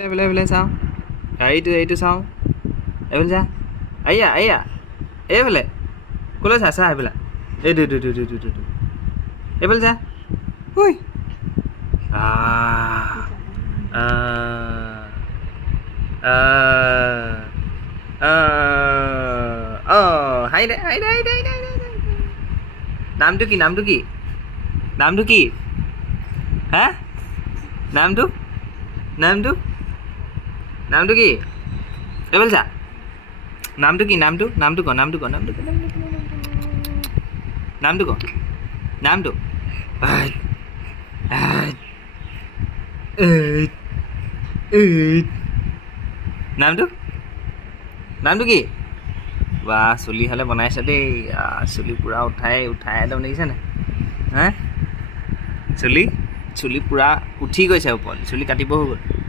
এইফালে চাওঁ এইটো চাওঁ এইফালে চা আইয়া এইফালে ক'লৈ চা এইফালে এইটো এইফালে চা ঐ হাই দে নামটো কি হা নামটো কি এইফালে চা নামটো কি নামটো ক নামটো নামটো কি বা চুলি হ'লে বনাইছা দেই চুলি পূৰা উঠাই একদম দেখিছে নাই হা চুলি পূৰা উঠি গৈছে ওপৰত চুলি কাটিব হৈ গ'ল